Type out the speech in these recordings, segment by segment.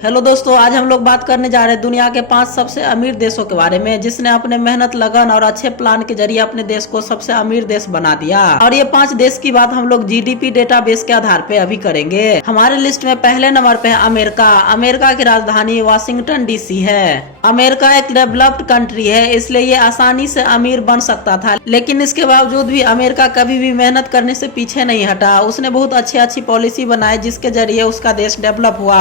Hello दोस्तों, आज हम लोग बात करने जा रहे हैं दुनिया के 5 सबसे अमीर देशों के बारे में, जिसने अपने मेहनत, लगन और अच्छे प्लान के जरिए अपने देश को सबसे अमीर देश बना दिया। और ये 5 देश की बात हम लोग जीडीपी डेटाबेस के आधार पे अभी करेंगे। हमारे लिस्ट में पहले नंबर पे है अमेरिका। अमेरिका की राजधानी वाशिंगटन डीसी है। अमेरिका एक डेवलप्ड कंट्री है, इसलिए ये आसानी से अमीर बन सकता था, लेकिन इसके बावजूद भी अमेरिका कभी भी मेहनत करने से पीछे नहीं हटा। उसने बहुत अच्छी पॉलिसी बनाई, जिसके जरिए उसका देश डेवलप हुआ।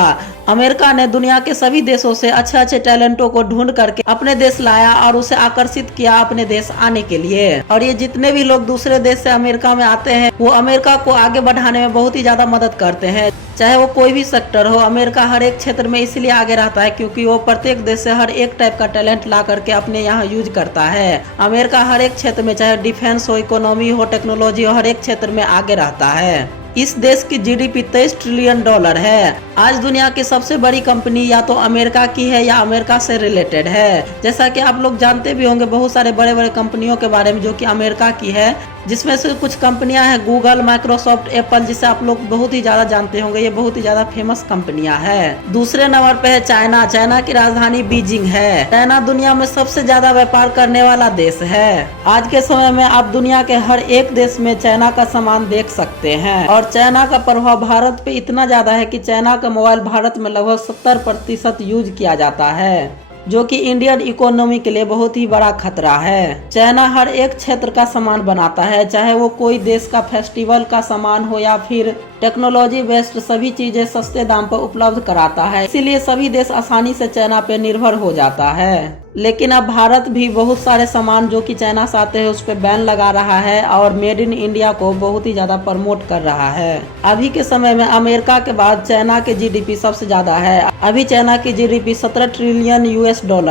अमेरिका ने दुनिया के सभी देशों से अच्छे टैलेंटों को ढूंढ करके अपने देश लाया और उसे आकर्षित किया अपने देश आने के लिए। और ये जितने भी लोग दूसरे देश से अमेरिका में आते हैं, वो अमेरिका को आगे बढ़ाने में बहुत ही ज्यादा मदद करते हैं। चाहे वो कोई भी सेक्टर हो, अमेरिका हर एक क्षेत्र में इसलिए आगे रहता है क्योंकि वो प्रत्येक देश से हर एक टाइप का टैलेंट ला करके अपने यहाँ यूज करता है। अमेरिका हर एक क्षेत्र में, चाहे डिफेंस हो, इकोनॉमी हो, टेक्नोलॉजी हो, हर एक क्षेत्र में आगे रहता है। इस देश की जीडीपी $23 ट्रिलियन है। आज दुनिया की सबसे बड़ी कंपनी या तो अमेरिका की है या अमेरिका से रिलेटेड है। जैसा कि आप लोग जानते भी होंगे बहुत सारे बड़े बड़े कंपनियों के बारे में जो कि अमेरिका की है, जिसमें से कुछ कंपनियां हैं गूगल, माइक्रोसॉफ्ट, एप्पल, जिसे आप लोग बहुत ही ज्यादा जानते होंगे। ये बहुत ही ज्यादा फेमस कंपनियां हैं। दूसरे नंबर पे है चाइना। चाइना की राजधानी बीजिंग है। चाइना दुनिया में सबसे ज्यादा व्यापार करने वाला देश है। आज के समय में आप दुनिया के हर एक देश में चाइना का सामान देख सकते हैं। और चाइना का प्रभाव भारत पे इतना ज्यादा है कि चाइना का मोबाइल भारत में लगभग 70% यूज किया जाता है, जो कि इंडियन इकोनॉमी के लिए बहुत ही बड़ा खतरा है। चाइना हर एक क्षेत्र का सामान बनाता है, चाहे वो कोई देश का फेस्टिवल का सामान हो या फिर टेक्नोलॉजी बेस्ड, सभी चीजें सस्ते दाम पर उपलब्ध कराता है। इसीलिए सभी देश आसानी से चाइना पे निर्भर हो जाता है। लेकिन अब भारत भी बहुत सारे सामान जो कि चाइना से आते हैं उस पर बैन लगा रहा है और मेड इन इंडिया को बहुत ही ज्यादा प्रमोट कर रहा है। अभी के समय में अमेरिका के बाद चाइना की जीडीपी सबसे ज्यादा है। अभी चाइना की जीडीपी $17 ट्रिलियन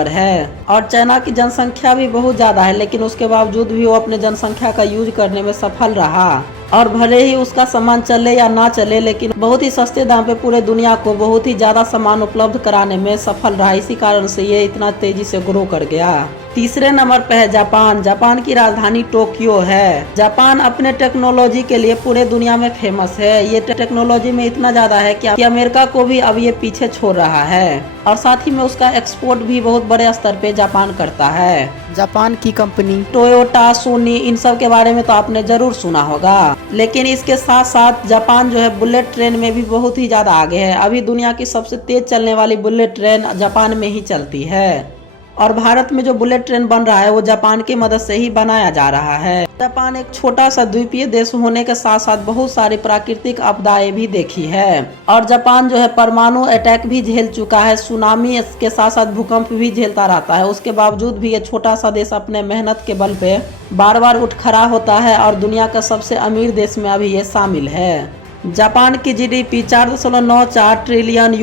है। और चाइना की जनसंख्या भी बहुत ज्यादा है, लेकिन उसके बावजूद भी वो अपने जनसंख्या का यूज करने में सफल रहा। और भले ही उसका सामान चले या ना चले, लेकिन बहुत ही सस्ते दाम पे पूरे दुनिया को बहुत ही ज्यादा सामान उपलब्ध कराने में सफल रहा। इसी कारण से ये इतना तेजी से ग्रो कर गया। तीसरे नंबर पे है जापान। जापान की राजधानी टोक्यो है। जापान अपने टेक्नोलॉजी के लिए पूरे दुनिया में फेमस है। ये टेक्नोलॉजी में इतना ज्यादा है कि अमेरिका को भी अब ये पीछे छोड़ रहा है। और साथ ही में उसका एक्सपोर्ट भी बहुत बड़े स्तर पे जापान करता है। जापान की कंपनी टोयोटा, सोनी, इन सब के बारे में तो आपने जरूर सुना होगा। लेकिन इसके साथ साथ जापान जो है बुलेट ट्रेन में भी बहुत ही ज्यादा आगे है। अभी दुनिया की सबसे तेज चलने वाली बुलेट ट्रेन जापान में ही चलती है। और भारत में जो बुलेट ट्रेन बन रहा है वो जापान की मदद से ही बनाया जा रहा है। जापान एक छोटा सा द्वीपीय देश होने के साथ साथ बहुत सारी प्राकृतिक आपदाएं भी देखी है। और जापान जो है परमाणु अटैक भी झेल चुका है, सुनामी के साथ साथ भूकंप भी झेलता रहता है। उसके बावजूद भी ये छोटा सा देश अपने मेहनत के बल पे बार बार उठ खड़ा होता है और दुनिया का सबसे अमीर देश में अभी ये शामिल है। जापान की जीडीपी $4.94 ट्रिलियन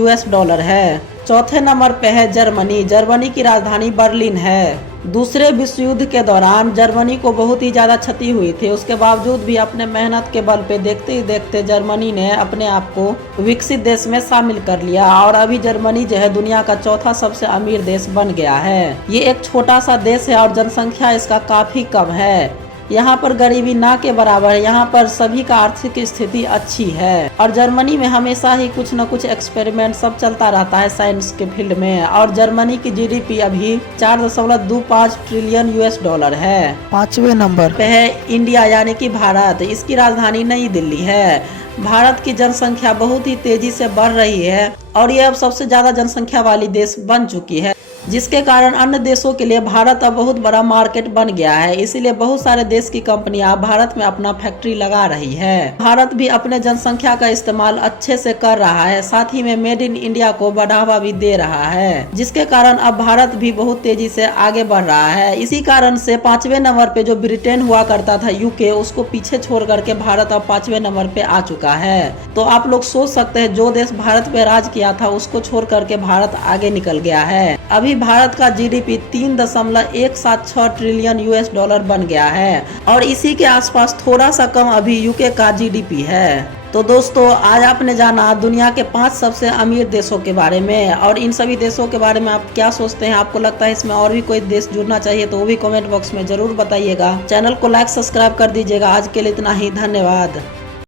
है। चौथे नंबर पे है जर्मनी। जर्मनी की राजधानी बर्लिन है। दूसरे विश्व युद्ध के दौरान जर्मनी को बहुत ही ज्यादा क्षति हुई थी। उसके बावजूद भी अपने मेहनत के बल पे देखते ही देखते जर्मनी ने अपने आप को विकसित देश में शामिल कर लिया। और अभी जर्मनी जो है दुनिया का चौथा सबसे अमीर देश बन गया है। ये एक छोटा सा देश है और जनसंख्या इसका काफी कम है। यहाँ पर गरीबी ना के बराबर है। यहाँ पर सभी का आर्थिक स्थिति अच्छी है। और जर्मनी में हमेशा ही कुछ न कुछ एक्सपेरिमेंट सब चलता रहता है साइंस के फील्ड में। और जर्मनी की जीडीपी अभी $4.25 ट्रिलियन है। पांचवे नंबर पे है इंडिया यानी कि भारत। इसकी राजधानी नई दिल्ली है। भारत की जनसंख्या बहुत ही तेजी से बढ़ रही है और ये अब सबसे ज्यादा जनसंख्या वाली देश बन चुकी है, जिसके कारण अन्य देशों के लिए भारत अब बहुत बड़ा मार्केट बन गया है। इसीलिए बहुत सारे देश की कंपनियां भारत में अपना फैक्ट्री लगा रही है। भारत भी अपने जनसंख्या का इस्तेमाल अच्छे से कर रहा है, साथ ही में मेड इन इंडिया को बढ़ावा भी दे रहा है, जिसके कारण अब भारत भी बहुत तेजी से आगे बढ़ रहा है। इसी कारण से 5वें नंबर पे जो ब्रिटेन हुआ करता था यूके, उसको पीछे छोड़ करके भारत अब 5वें नंबर पे आ चुका है। तो आप लोग सोच सकते हैं जो देश भारत पे राज किया था उसको छोड़ करके भारत आगे निकल गया है। अभी भारत का जीडीपी $3.176 ट्रिलियन बन गया है और इसी के आसपास थोड़ा सा कम अभी यूके का जीडीपी है। तो दोस्तों, आज आपने जाना दुनिया के 5 सबसे अमीर देशों के बारे में। और इन सभी देशों के बारे में आप क्या सोचते हैं? आपको लगता है इसमें और भी कोई देश जुड़ना चाहिए तो वो भी कमेंट बॉक्स में जरूर बताइएगा। चैनल को लाइक सब्सक्राइब कर दीजिएगा। आज के लिए इतना ही, धन्यवाद।